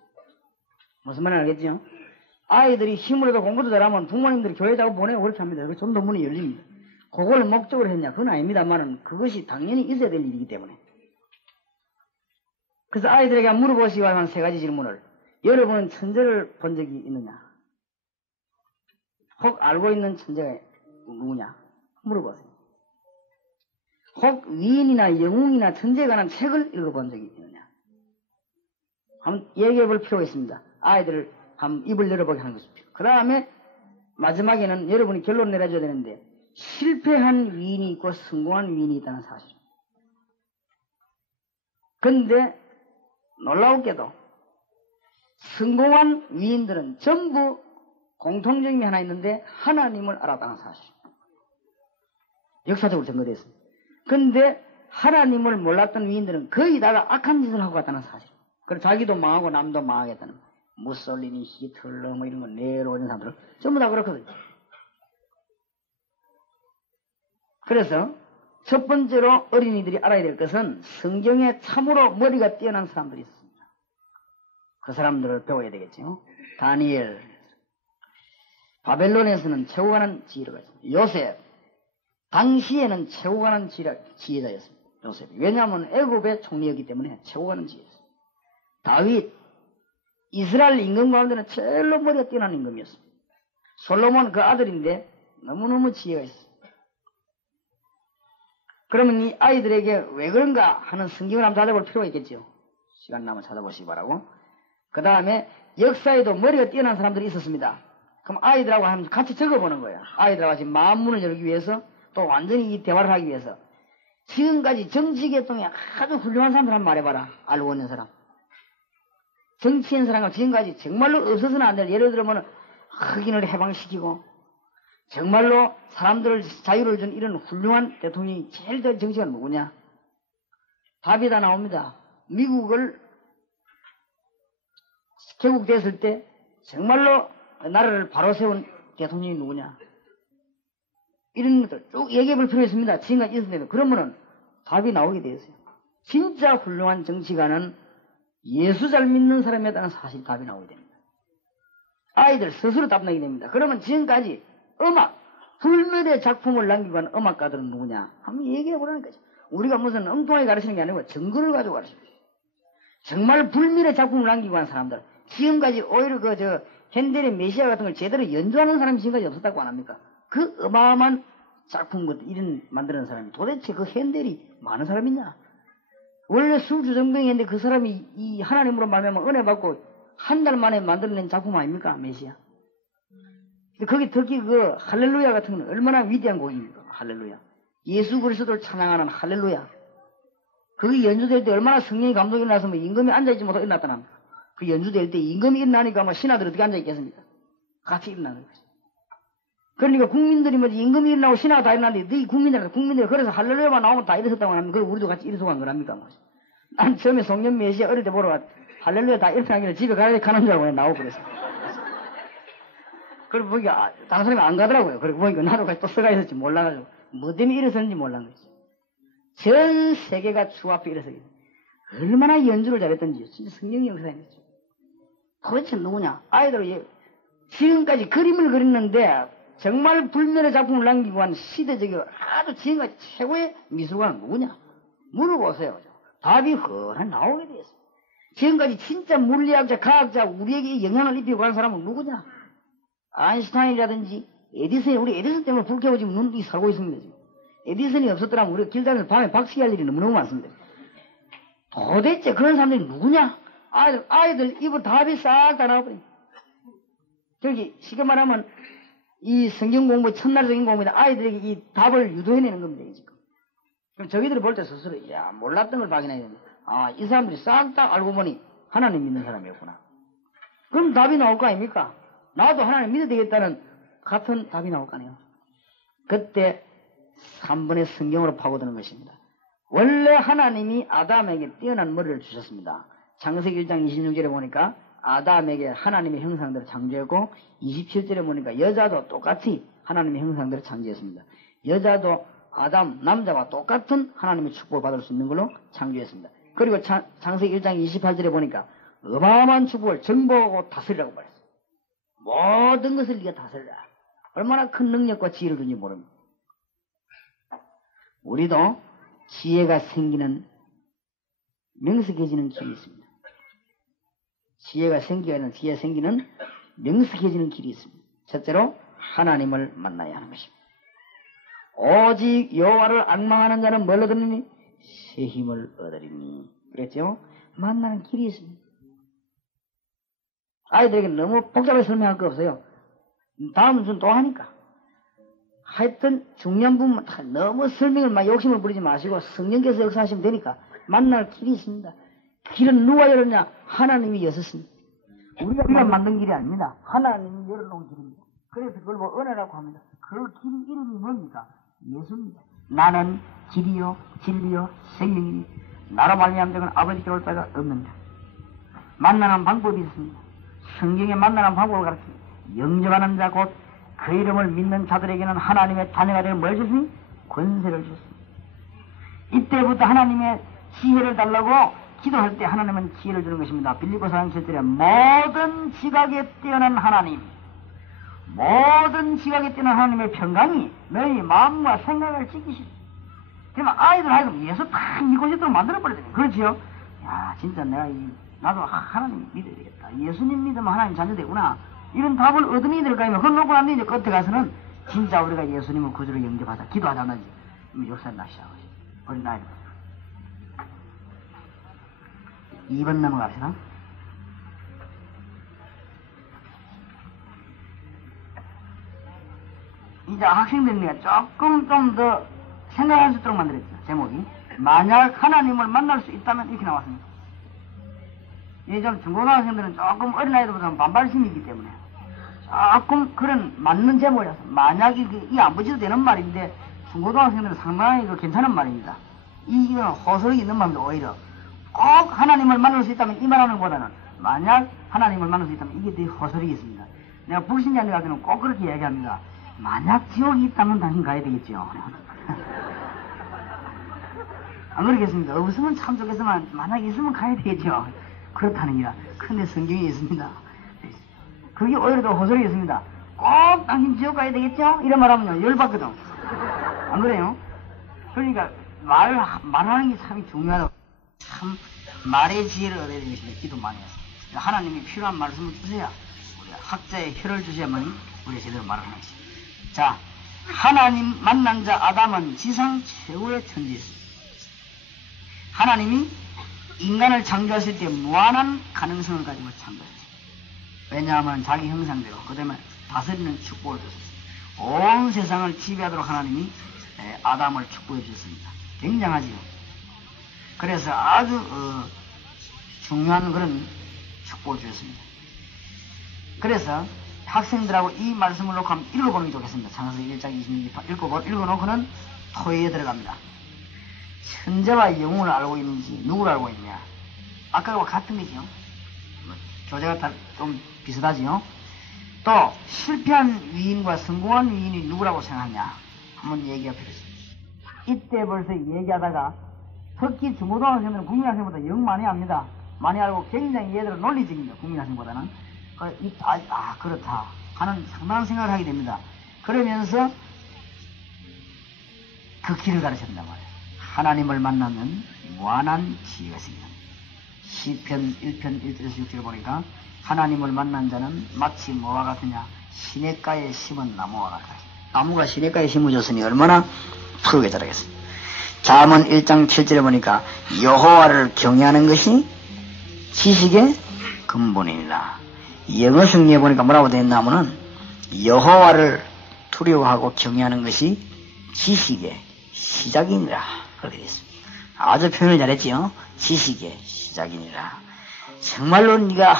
무슨 말인지 알겠죠? 아이들이 힘을 얻어 공부도 잘하면 부모님들이 교회 자꾸 보내고 그렇게 합니다. 그래서 좀 더 문이 열립니다. 그걸 목적으로 했냐? 그건 아닙니다만은 그것이 당연히 있어야 될 일이기 때문에. 그래서 아이들에게 물어보시기 바라는 3가지 질문을. 여러분은 천재를 본 적이 있느냐? 혹 알고 있는 천재가 누구냐? 물어보세요. 혹 위인이나 영웅이나 천재에 관한 책을 읽어본 적이 있느냐? 한번 얘기해 볼 필요가 있습니다. 아이들을 한번 입을 열어보게 하는 것이죠. 그 다음에 마지막에는 여러분이 결론 내려줘야 되는데 실패한 위인이 있고 성공한 위인이 있다는 사실. 그런데 놀라웠게도 성공한 위인들은 전부 공통점이 하나 있는데 하나님을 알았다는 사실. 역사적으로 증거되어 있습니다. 그런데 하나님을 몰랐던 위인들은 거의 다가 악한 짓을 하고 갔다는 사실. 그리고 자기도 망하고 남도 망하겠다는 무솔리니, 히틀러 뭐 이런 거 네로 이런 사람들은 전부 다 그렇거든요. 그래서 첫 번째로 어린이들이 알아야 될 것은 성경에 참으로 머리가 뛰어난 사람들이 있습니다. 그 사람들을 배워야 되겠죠. 다니엘, 바벨론에서는 최고 가는 지혜가 있습니다. 요셉, 당시에는 최고 가는 지혜자였습니다. 요셉이. 왜냐하면 애굽의 총리였기 때문에 최고 가는 지혜였습니다. 다윗, 이스라엘 임금 가운데는 제일로 머리가 뛰어난 임금이었습니다. 솔로몬 그 아들인데 너무너무 지혜가 있습니다. 그러면 이 아이들에게 왜 그런가 하는 성경을 한번 찾아볼 필요가 있겠죠. 시간 나면 찾아보시기 바라고. 그 다음에 역사에도 머리가 뛰어난 사람들이 있었습니다. 그럼 아이들하고 한번 같이 적어보는 거예요. 아이들하고 같이 마음문을 열기 위해서 또 완전히 이 대화를 하기 위해서 지금까지 정치계통에 아주 훌륭한 사람들 한번 말해봐라. 알고 있는 사람. 정치인 사람과 지금까지 정말로 없어서는 안 될, 예를 들면 흑인을 해방시키고 정말로 사람들 자유를 준 이런 훌륭한 대통령이 제일 더 정치가 누구냐? 답이 다 나옵니다. 미국을 개국됐을 때 정말로 나라를 바로 세운 대통령이 누구냐? 이런 것들 쭉 얘기해 볼 필요가 있습니다. 지금까지 있었는데 그러면은 답이 나오게 되었어요. 진짜 훌륭한 정치가는 예수 잘 믿는 사람이었다는 사실 답이 나오게 됩니다. 아이들 스스로 답나게 됩니다. 그러면 지금까지 음악, 불멸의 작품을 남기고 한 음악가들은 누구냐? 한번 얘기해 보라는 거죠. 우리가 무슨 엉뚱하게 가르치는 게 아니고 증거를 가지고 가르칩니다. 정말 불멸의 작품을 남기고 한 사람들, 지금까지 오히려 핸델의 메시아 같은 걸 제대로 연주하는 사람이 지금까지 없었다고 안 합니까? 그 어마어마한 작품, 이런 만드는 사람이 도대체 그 핸델이 많은 사람이냐? 원래 술주정뱅이인데 그 사람이 이 하나님으로 말하면 은혜 받고 한 달 만에 만들어낸 작품 아닙니까? 메시아. 거기 특히 그 할렐루야 같은 건 얼마나 위대한 곡입니까? 할렐루야. 예수 그리스도를 찬양하는 할렐루야. 그게 연주될 때 얼마나 성령이 감동이 나서 뭐 임금이 앉아있지 못하고 일어났다나. 그 연주될 때 임금이 일어나니까 뭐 신하들 어떻게 앉아있겠습니까? 같이 일어나는 거지. 그러니까 국민들이 뭐 임금이 일어나고 신하가 다 일어났는데 너희 국민들이 그래서 할렐루야만 나오면 다 일어섰다고 합니다. 그걸 우리도 같이 일어서고 한 거랍니까? 뭐. 난 처음에 송년 메시아 어릴 때 보러 할렐루야 다 일어나길래 집에 가는 줄 알고 나오고 그랬어. 그리고 보니까 다른 사람이 안 가더라고요. 그리고 보니까 나도 같이 또 서가 있었지 몰라가지고 뭐 때문에 일어섰는지 몰란 거지. 전 세계가 주 앞에 일어서게 돼. 얼마나 연주를 잘했던지 진짜 성령의 역사입니다. 도대체 누구냐? 아이들 지금까지 그림을 그렸는데 정말 불멸의 작품을 남기고 한 시대적이고 아주 지금까지 최고의 미술가는 누구냐? 물어보세요. 답이 훤히 나오게 되었어요. 지금까지 진짜 물리학자, 과학자, 우리에게 영향을 입히고 간 사람은 누구냐? 아인슈타인이라든지 에디슨이, 우리 에디슨 때문에 불 켜고 지금 눈이 살고 있습니다. 지금. 에디슨이 없었더라면 우리가 길 다니면서 밤에 박치기 할 일이 너무너무 많습니다. 도대체 그런 사람들이 누구냐? 아이들 입은 답이 싹 다 나와버려. 저기 쉽게 말하면 이 성경 공부, 첫날 성경 공부인데 아이들에게 이 답을 유도해내는 겁니다. 지금. 그럼 저희들이 볼 때 스스로 야 몰랐던 걸 확인해야 되는데 이 사람들이 싹 다 알고 보니 하나님 믿는 사람이었구나. 그럼 답이 나올 거 아닙니까? 나도 하나님 믿어야 되겠다는 같은 답이 나올 거 아니에요. 그때 3번의 성경으로 파고드는 것입니다. 원래 하나님이 아담에게 뛰어난 머리를 주셨습니다. 창세기 1장 26절에 보니까 아담에게 하나님의 형상대로 창조했고 27절에 보니까 여자도 똑같이 하나님의 형상대로 창조했습니다. 여자도 아담, 남자와 똑같은 하나님의 축복을 받을 수 있는 걸로 창조했습니다. 그리고 창세기 1장 28절에 보니까 어마어마한 축복을 정복하고 다스리라고 말했어요. 모든 것을 네가 다스리라. 얼마나 큰 능력과 지혜를 주는지 모릅니다. 우리도 지혜가 생기는, 명석해지는 길이 있습니다. 지혜가 생기는 명석해지는 길이 있습니다. 첫째로 하나님을 만나야 하는 것입니다. 오직 여호와를 앙망하는 자는 뭘 얻으리니? 새 힘을 얻으리니. 그랬죠? 만나는 길이 있습니다. 아이들에게 너무 복잡하게 설명할 거 없어요. 다음 준 또 하니까. 하여튼 중요한 부분 너무 설명을 막 욕심을 부리지 마시고 성령께서 역사하시면 되니까 만날 길이 있습니다. 길은 누가 열었냐? 하나님이 여셨습니다. 우리가 만든 길이 아닙니다. 하나님이 열어놓은 길입니다. 그래서 그걸 뭐 은혜라고 합니다. 그 길 이름이 뭡니까? 예수입니다. 나는 길이요 진리요 생명이니 나로 말미암는 자는 아버지께 올 바가 없는다. 만나는 방법이 있습니다. 성경에 만나는 방법을 가르칩니다. 영접하는 자 곧 그 이름을 믿는 자들에게는 하나님의 자녀가 되는 뭘 주시니? 권세를 주셨습니다. 이때부터 하나님의 지혜를 달라고 기도할 때 하나님은 지혜를 주는 것입니다. 빌립보서 4장 7절에 모든 지각에 뛰어난 하나님, 모든 지각에 뛰어난 하나님의 평강이 너희 마음과 생각을 지키시오. 그러면 아이들 하여금 예수 다 믿고 싶도록 만들어버리거든요. 그렇지요? 야, 진짜 나도 하나님 믿어야 되겠다. 예수님 믿으면 하나님 자녀 되구나. 이런 답을 얻은 이들 가면 그걸 놓고 나면 이제 끝에 가서는 진짜 우리가 예수님을 구주로 영접하자. 기도하자는지 역사를 다시 하고 싶어요. 어린 아이들. 2번 넘어갑시다. 이제 학생들이 조금 좀 더 생각할 수 있도록 만들었죠. 제목이. 만약 하나님을 만날 수 있다면 이렇게 나왔습니다. 예전 중고등학생들은 조금 어린아이들보다는 반발심이 있기 때문에 조금 그런 맞는 제목이라서 만약에 이 안 붙여도 되는 말인데 중고등학생들은 상당히 괜찮은 말입니다. 이건 호소력이 있는 말입니다. 오히려 꼭 하나님을 만날 수 있다면 이 말하는 것보다는 만약 하나님을 만날 수 있다면 이게 더 호소력이 있습니다. 내가 불신자들 같은 경우는 꼭 그렇게 이야기합니다. 만약 지옥이 있다면 당신 가야 되겠죠. 안 그러겠습니까? 없으면 참 좋겠지만 만약 있으면 가야 되겠죠. 그렇다는 이라. 그런데 성경에 있습니다. 그게 오히려 더 호소력이 있습니다. 꼭 당신 지옥 가야 되겠죠? 이런 말하면요 열받거든. 안 그래요? 그러니까 말하는 게 참 중요하다고. 참 말의 지혜를 얻어야 되는 것입니다. 기도 많이 해서. 하나님이 필요한 말씀을 주셔야 우리 학자의 혀를 주셔야만 우리가 제대로 말을 하는 것입니다. 자, 하나님 만난 자 아담은 지상 최고의 천지였습니다. 하나님이 인간을 창조하실 때 무한한 가능성을 가지고 창조했습니다. 왜냐하면 자기 형상대로 그 다음에 다스리는 축복을 줬습니다. 온 세상을 지배하도록 하나님이 아담을 축복해 주셨습니다. 굉장하지요. 그래서 아주 중요한 그런 축복을 주셨습니다. 그래서 학생들하고 이 말씀을 놓고 한번 읽어보는 게 좋겠습니다. 창세기 1장 26절 읽어놓고는 토의에 들어갑니다. 천재와 영혼을 알고 있는지 누구를 알고 있냐? 아까와 같은 거죠. 교재가 다 좀 비슷하지요. 또 실패한 위인과 성공한 위인이 누구라고 생각하냐? 한번 얘기가 필요했습니다. 이때 벌써 얘기하다가 특히 중고등학생들은 국민학생보다 영 많이 합니다. 많이 알고 굉장히 얘들은 논리적입니다. 국민학생보다는. 그렇다 하는 상당한 생각을 하게 됩니다. 그러면서 그 길을 가르친단 말이에요. 하나님을 만나면 무한한 지혜가 있습니다. 시편 1편 1절에서 6절을 보니까 하나님을 만난 자는 마치 뭐와 같으냐? 시냇가에 심은 나무와 같다. 나무가 시냇가에 심어졌으니 얼마나 푸르게 자라겠습니까? 잠언 1장 7절에 보니까 여호와를 경외하는 것이 지식의 근본이니라. 영어 성경에 보니까 뭐라고 되어 있냐면은 여호와를 두려워하고 경외하는 것이 지식의 시작이니라. 그렇게 되어 있습니다. 아주 표현을 잘했지요. 지식의 시작이니라. 정말로 네가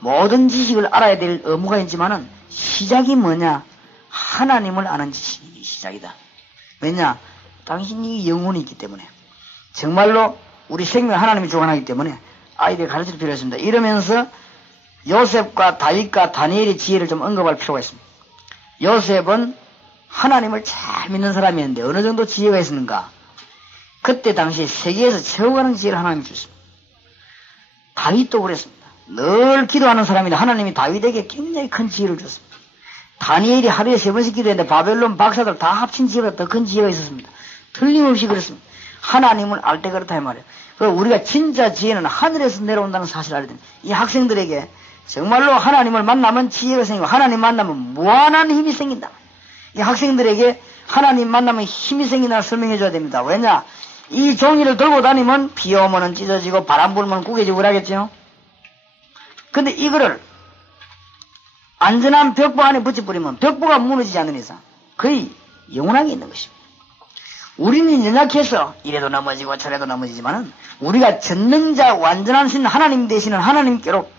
모든 지식을 알아야 될 의무가 있지만은 시작이 뭐냐? 하나님을 아는 지식이 시작이다. 왜냐? 당신이 영혼이 있기 때문에. 정말로 우리 생명 하나님이 주관하기 때문에 아이들 가르칠 필요가 있습니다. 이러면서 요셉과 다윗과 다니엘의 지혜를 좀 언급할 필요가 있습니다. 요셉은 하나님을 잘 믿는 사람이었는데 어느 정도 지혜가 있었는가? 그때 당시 세계에서 최고 가는 지혜를 하나님이 주셨습니다. 다윗도 그랬습니다. 늘 기도하는 사람인데 하나님이 다윗에게 굉장히 큰 지혜를 줬습니다. 다니엘이 하루에 3번씩 기도했는데 바벨론 박사들 다 합친 지혜보다 더 큰 지혜가 있었습니다. 틀림없이 그렇습니다. 하나님을 알 때 그렇다 이 말이에요. 그리고 우리가 진짜 지혜는 하늘에서 내려온다는 사실을 알아야 됩니다. 이 학생들에게 정말로 하나님을 만나면 지혜가 생기고 하나님 만나면 무한한 힘이 생긴다. 이 학생들에게 하나님 만나면 힘이 생긴다는 설명해 줘야 됩니다. 왜냐? 이 종이를 들고 다니면 비 오면 찢어지고 바람 불면 구겨지고 그러겠죠. 근데 이거를 안전한 벽보 안에 붙여버리면 벽보가 무너지지 않는 이상 거의 영원하게 있는 것입니다. 우리는 연약해서 이래도 넘어지고 저래도 넘어지지만은 우리가 전능자 완전한 신 하나님 되시는 하나님께로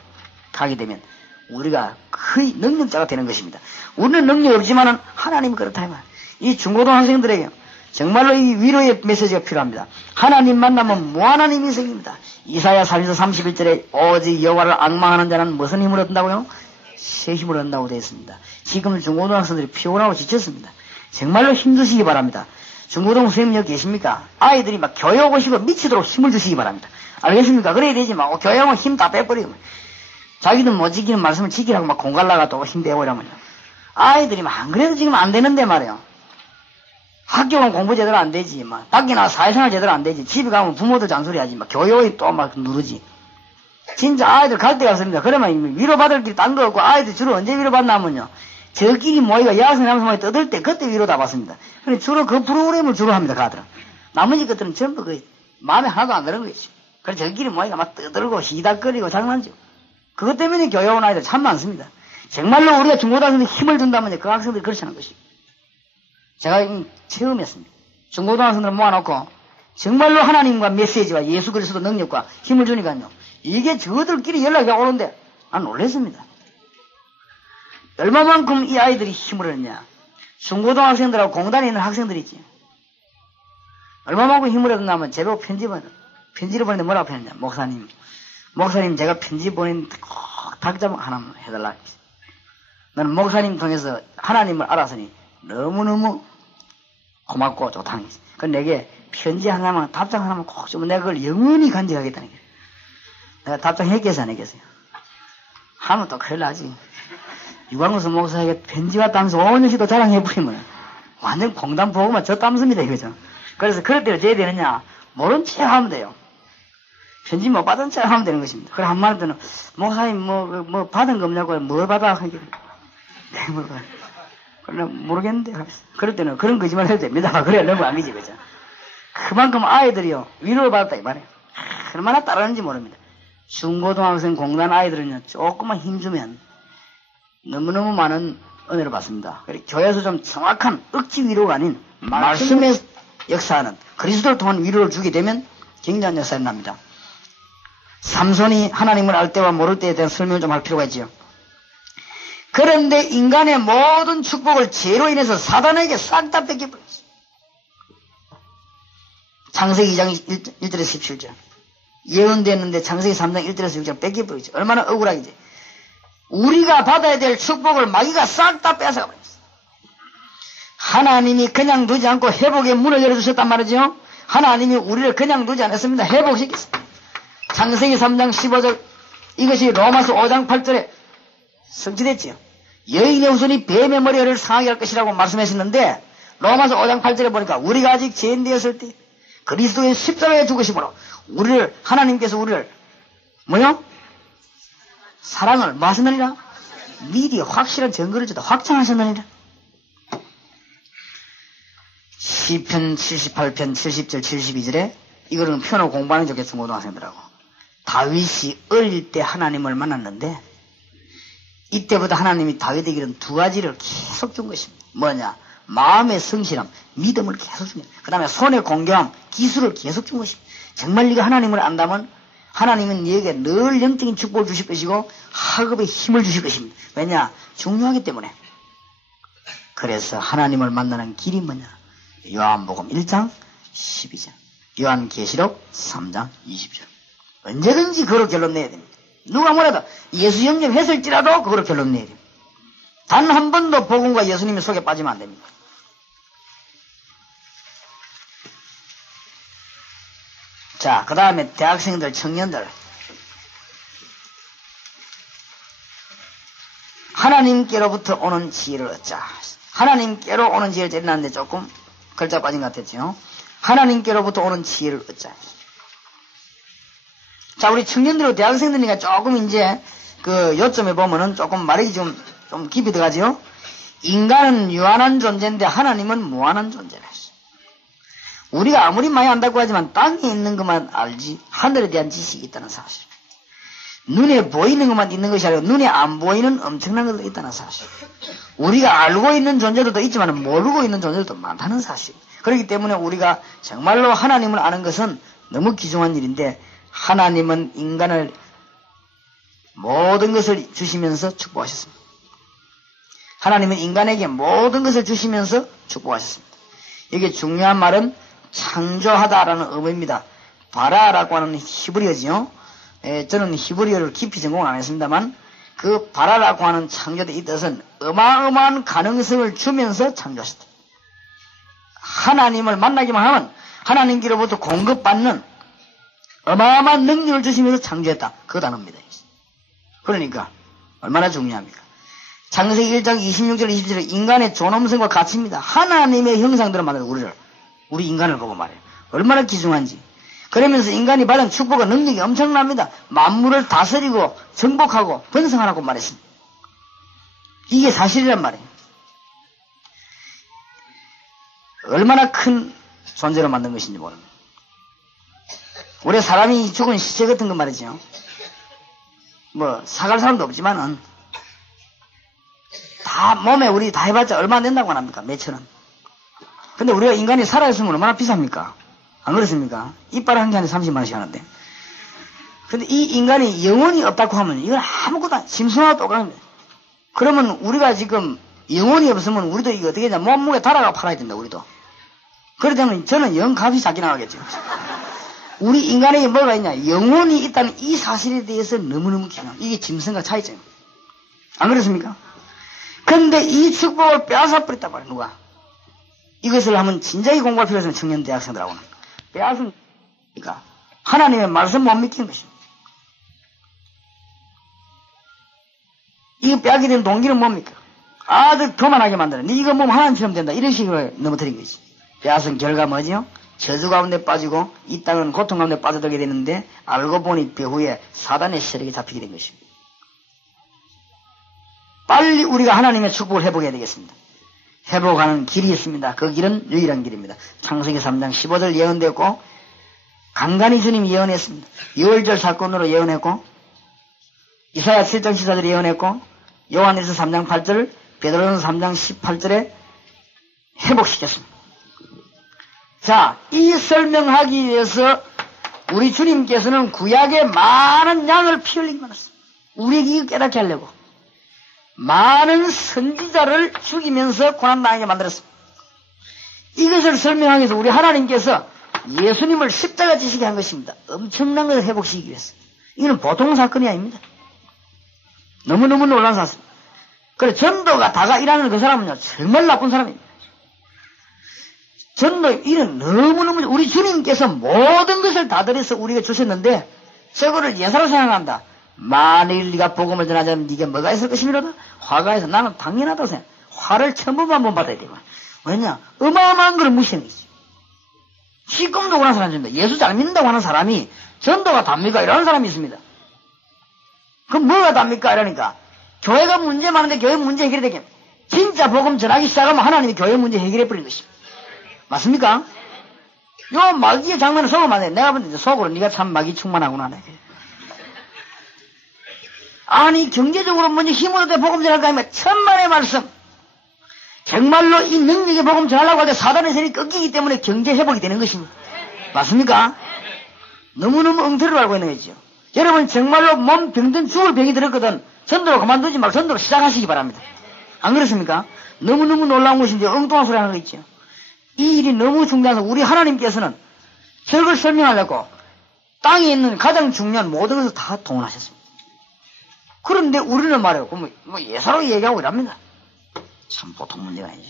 가게 되면 우리가 거의 능력자가 되는 것입니다. 우리는 능력이 없지만은 하나님이 그렇다 이 말. 이 중고등학생들에게 정말로 이 위로의 메시지가 필요합니다. 하나님 만나면 무한한 힘이 생깁니다. 이사야 40서 31절에 오직 여호와를 앙망하는 자는 무슨 힘을 얻는다고요? 새 힘을 얻는다고 되어 있습니다. 지금 중고등학생들이 피곤하고 지쳤습니다. 정말로 힘주시기 바랍니다. 중고등 선생님 여기 계십니까? 아이들이 막 교육 오시고 미치도록 힘을 주시기 바랍니다. 알겠습니까? 그래야 되지 막 교육은 힘 다 빼버리고 자기들 못 지키는 말씀을 지키라고 막 공갈라가 또 힘 빼버리면요. 아이들이 막 안 그래도 지금 안 되는데 말이야. 학교는 공부 제대로 안 되지 막 밖에 나가 사회생활 제대로 안 되지. 집에 가면 부모들 잔소리하지 막 교육이 또 막 누르지. 진짜 아이들 갈 데가 없습니다. 그러면 위로받을 길 딴 거 없고 아이들 주로 언제 위로받나면요. 저끼리 모이가 여학생 남성이 떠들 때 그때 위로 다 받습니다. 그래 주로 그 프로그램을 주로 합니다. 가들은. 나머지 것들은 전부 그 마음에 하나도 안 드는 거지. 그래 저끼리 모이가 막 떠들고 시닥거리고 장난치고. 그것 때문에 교회 온 아이들 참 많습니다. 정말로 우리가 중고등학생들 힘을 준다면 그 학생들이 그렇지 않은 것입니다. 제가 이미 체험했습니다. 중고등학생들 모아놓고 정말로 하나님과 메시지와 예수 그리스도 능력과 힘을 주니까요. 이게 저들끼리 연락이 오는데 난 놀랐습니다. 얼마만큼 이 아이들이 힘을 얻냐. 중고등학생들하고 공단에 있는 학생들이지. 얼마만큼 힘을 얻냐면 제가 편지를 보냈는데 뭐라고 했냐. 목사님 제가 편지 보낸 꼭 답장 하나만 해달라. 나는 목사님 통해서 하나님을 알았으니 너무너무 고맙고 좋다는 거지. 그 내게 편지 하나만 답장 하나만 꼭 주면 내가 그걸 영원히 간직하겠다는 거야. 내가 답장했겠어 안 했겠어요? 하면 또 큰일 나지. 유광수 목사에게 편지와 땀서 5년씩도 자랑해버리면 완전 공단 보고만 저 땀습니다 이거죠. 그래서 그럴 때는 어찌해야 되느냐. 모른 체 하면 돼요. 편지 못 받은 체 하면 되는 것입니다. 그래 한 말 때는 목사님 뭐 받은 거 없냐고 뭘 받아 하길래 네, 뭐 그래 모르겠는데 그럴 때는 그런 거짓말 해도 됩니다. 그래야 너무 아니지 그죠. 그만큼 아이들이요 위로를 받았다 이 말이에요. 얼마나 따르는지 모릅니다. 중고등학생 공단 아이들은요 조금만 힘주면 너무너무 많은 은혜를 받습니다. 교회에서 좀 정확한 억지 위로가 아닌 말씀의 역사하는 그리스도를 통한 위로를 주게 되면 굉장한 역사가 납니다. 삼손이 하나님을 알 때와 모를 때에 대한 설명을 좀 할 필요가 있지요. 그런데 인간의 모든 축복을 죄로 인해서 사단에게 싹 다 뺏겨버렸어요. 창세기 2장 1절에서 17절. 예언됐는데 창세기 3장 1절에서 6절 뺏겨버리죠. 얼마나 억울하겠지. 우리가 받아야 될 축복을 마귀가 싹 다 뺏어가 버렸어요. 하나님이 그냥 두지 않고 회복의 문을 열어주셨단 말이죠. 하나님이 우리를 그냥 두지 않았습니다. 회복시켰습니다. 창세기 3장 15절 이것이 로마서 5장 8절에 성취됐지요. 여인의 후손이 뱀의 머리를 상하게 할 것이라고 말씀하셨는데 로마서 5장 8절에 보니까 우리가 아직 죄인 되었을 때 그리스도의 십자가에 죽으심으로 우리를 하나님께서 우리를 뭐요? 사랑을 뭐 하셨느니라? 미리 확실한 증거를 주다 확정하셨느니라. 시편 78편 70절 72절에 이거는 표현을 공부하는 게 좋겠어 고등학생들하고. 다윗이 어릴 때 하나님을 만났는데 이때부터 하나님이 다윗에게는 두 가지를 계속 준 것입니다. 뭐냐? 마음의 성실함, 믿음을 계속 준 것입니다. 그 다음에 손의 공경함, 기술을 계속 준 것입니다. 정말 네가 하나님을 안다면 하나님은 네게 늘 영적인 축복을 주실 것이고 학업에 힘을 주실 것입니다. 왜냐? 중요하기 때문에. 그래서 하나님을 만나는 길이 뭐냐? 요한복음 1장 12절, 요한계시록 3장 20절. 언제든지 그걸 결론 내야 됩니다. 누가 뭐라도 예수 영접했을지라도 그걸 결론 내야 됩니다. 단 한 번도 복음과 예수님의 속에 빠지면 안 됩니다. 자, 그 다음에 대학생들, 청년들. 하나님께로부터 오는 지혜를 얻자. 하나님께로 오는 지혜를 제일났는데 조금 글자 빠진 것 같았죠. 하나님께로부터 오는 지혜를 얻자. 자, 우리 청년들, 대학생들이니까 조금 이제 그 요점에 보면은 조금 말이 좀 깊이 들어가지요. 인간은 유한한 존재인데 하나님은 무한한 존재라. 우리가 아무리 많이 안다고 하지만 땅에 있는 것만 알지 하늘에 대한 지식이 있다는 사실. 눈에 보이는 것만 있는 것이 아니라 눈에 안 보이는 엄청난 것도 있다는 사실. 우리가 알고 있는 존재들도 있지만 모르고 있는 존재들도 많다는 사실. 그렇기 때문에 우리가 정말로 하나님을 아는 것은 너무 귀중한 일인데 하나님은 인간을 모든 것을 주시면서 축복하셨습니다. 하나님은 인간에게 모든 것을 주시면서 축복하셨습니다. 이게 중요한 말은 창조하다라는 의미입니다. 바라라고 하는 히브리어지요. 저는 히브리어를 깊이 전공을 안 했습니다만 그 바라라고 하는 창조의 이 뜻은 어마어마한 가능성을 주면서 창조하셨다. 하나님을 만나기만 하면 하나님께로부터 공급받는 어마어마한 능력을 주시면서 창조했다. 그 단어입니다. 그러니까 얼마나 중요합니까? 창세기 1장 26절 27절 인간의 존엄성과 가치입니다. 하나님의 형상대로 만든 우리 인간을 보고 말해요. 얼마나 귀중한지. 그러면서 인간이 받은 축복과 능력이 엄청납니다. 만물을 다스리고 정복하고 번성하라고 말했습니다. 이게 사실이란 말이에요. 얼마나 큰 존재로 만든 것인지 모릅니다. 우리 사람이 죽은 시체 같은 거 말이죠. 뭐 사갈 사람도 없지만은 다 몸에 우리 다 해봤자 얼마 안 된다고 합니까? 몇천 원. 근데 우리가 인간이 살아있으면 얼마나 비쌉니까? 안 그렇습니까? 이빨 한 개 안에 30만 원씩 하는데. 근데 이 인간이 영혼이 없다고 하면 이건 아무것도 아니에요. 짐승하고 똑같습니다. 그러면 우리가 지금 영혼이 없으면 우리도 이거 어떻게 되냐. 몸무게 달아가 팔아야 된다, 우리도. 그러다면 저는 영값이 작게 나가겠죠. 우리 인간에게 뭐가 있냐. 영혼이 있다는 이 사실에 대해서 너무너무 중요합니다. 이게 짐승과 차이점입니다. 안 그렇습니까? 근데 이 축복을 빼앗아버렸단 말이에요, 누가. 이것을 하면 진작에 공부할 필요가 있는 청년 대학생들하고는. 빼앗으니까 하나님의 말씀 못 믿기는 것입니다. 이거 빼앗게 된 동기는 뭡니까? 아들 교만하게 만드는. 네 이거 몸 하나님처럼 된다. 이런 식으로 넘어뜨린 거지. 빼앗은 결과 뭐지요? 저주 가운데 빠지고 이 땅은 고통 가운데 빠져들게 되는데 알고 보니 배후에 사단의 세력에 잡히게 된 것입니다. 빨리 우리가 하나님의 축복을 회복해야 되겠습니다. 회복하는 길이 있습니다. 그 길은 유일한 길입니다. 창세기 3장 15절 예언되었고 간간히 주님이 예언했습니다. 유월절 사건으로 예언했고 이사야 7장 14절 예언했고 요한일서 3장 8절 베드로전서 3장 18절에 회복시켰습니다. 자, 이 설명하기 위해서 우리 주님께서는 구약에 많은 양을 피 흘리게 만들었습니다. 우리에게 이거 깨닫게 하려고 많은 선지자를 죽이면서 고난당하게 만들었습니다. 이것을 설명하기 위해서 우리 하나님께서 예수님을 십자가 지시게 한 것입니다. 엄청난 것을 회복시키기 위해서. 이건 보통 사건이 아닙니다. 너무너무 놀라운 사건입니다. 그래 전도가 다가 일하는 그 사람은요 정말 나쁜 사람입니다. 전도 이는 너무너무 우리 주님께서 모든 것을 다 들여서 우리가 주셨는데 저거를 예사로 생각한다. 만일 네가 복음을 전하자면 네게 뭐가 있을 것이미로다. 화가 해서 나는 당연하다고 생각해. 화를 천번 한 번 받아야 되고. 왜냐? 어마어마한 걸 무시하는 거지. 시금도 원하는 사람입니다. 예수 잘 믿는다고 하는 사람이 전도가 답니까? 이러는 사람이 있습니다. 그럼 뭐가 답니까? 이러니까 교회가 문제 많은데 교회 문제 해결이 되겠네. 진짜 복음 전하기 시작하면 하나님이 교회 문제 해결해 버린 것입니다. 맞습니까? 요 마귀의 장면을 속으면 안 돼. 내가 볼 때 속으로 네가 참 마귀 충만하구나. 아니 경제적으로 먼저 힘으로 돼 복음 전할까 하면 천만의 말씀. 정말로 이 능력의 복음 전하려고 할 때 사단의 세력이 꺾이기 때문에 경제 회복이 되는 것입니다. 맞습니까? 너무너무 엉터리로 알고 있는 거죠. 여러분 정말로 몸 병든 죽을 병이 들었거든. 전도로 그만두지 말고 전도로 시작하시기 바랍니다. 안 그렇습니까? 너무너무 놀라운 것인데 엉뚱한 소리 하는 거 있죠. 이 일이 너무 중요해서 우리 하나님께서는 저걸 설명하려고 땅에 있는 가장 중요한 모든 것을 다 동원하셨습니다. 그런데 우리는 말이에요. 뭐 예사로 얘기하고 이랍니다. 참 보통 문제가 아니죠.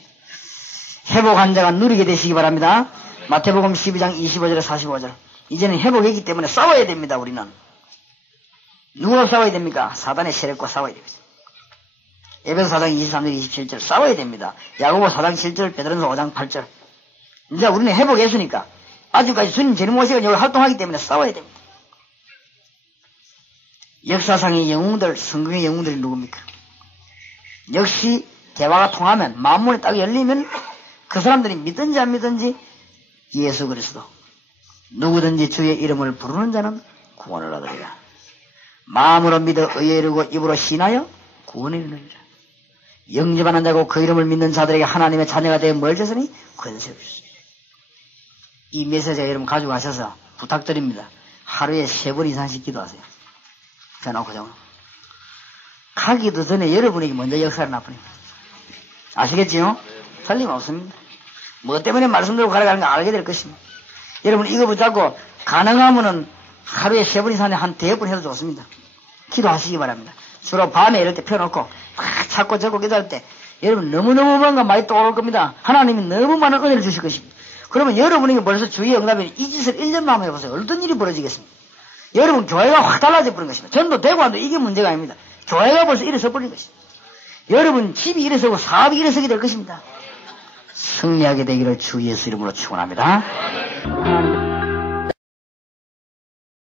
회복한 자가 누리게 되시기 바랍니다. 마태복음 12장 25절에 45절. 이제는 회복이기 때문에 싸워야 됩니다. 우리는. 누구와 싸워야 됩니까? 사단의 세력과 싸워야 됩니다. 에베소 4장 23절 27절 싸워야 됩니다. 야고보 4장 7절 베드로전서 5장 8절. 이제 우리는 회복했으니까 아직까지 주님 재림 오시고 여기 활동하기 때문에 싸워야 됩니다. 역사상의 영웅들, 성경의 영웅들이 누굽니까? 역시 대화가 통하면, 마음문이 딱 열리면 그 사람들이 믿든지 안 믿든지 예수 그리스도, 누구든지 주의 이름을 부르는 자는 구원을 얻으리라. 마음으로 믿어 의에 이르고 입으로 신하여 구원에 이르느니라. 영접하는 자고 그 이름을 믿는 자들에게 하나님의 자녀가 되어 멀리서니 권세를 주십니다. 이 메시지 여러분 가져가셔서 부탁드립니다. 하루에 3번 이상씩 기도하세요. 전화고 전화. 가기도 전에 여러분에게 먼저 역사를 나쁘니까. 아시겠지요? 틀림없습니다. 뭐 때문에 말씀드리고 가려가는 거 알게 될 것입니다. 여러분 이거 붙잡고 가능하면은 하루에 3번 이상에 한 5번 해도 좋습니다. 기도하시기 바랍니다. 주로 밤에 이럴 때 펴놓고 막 찾고 적고 기도할 때 여러분 너무너무 뭔가 많이 떠오를 겁니다. 하나님이 너무 많은 은혜를 주실 것입니다. 그러면 여러분에게 벌써 주의 응답이 이 짓을 1년만 한번 해보세요. 어떤 일이 벌어지겠습니까? 여러분 교회가 확 달라져 버린 것입니다. 전도 되고 안 돼도 이게 문제가 아닙니다. 교회가 벌써 일어서 버린 것입니다. 여러분 집이 일어서고 사업이 일어서게 될 것입니다. 승리하게 되기를 주 예수 이름으로 축원합니다.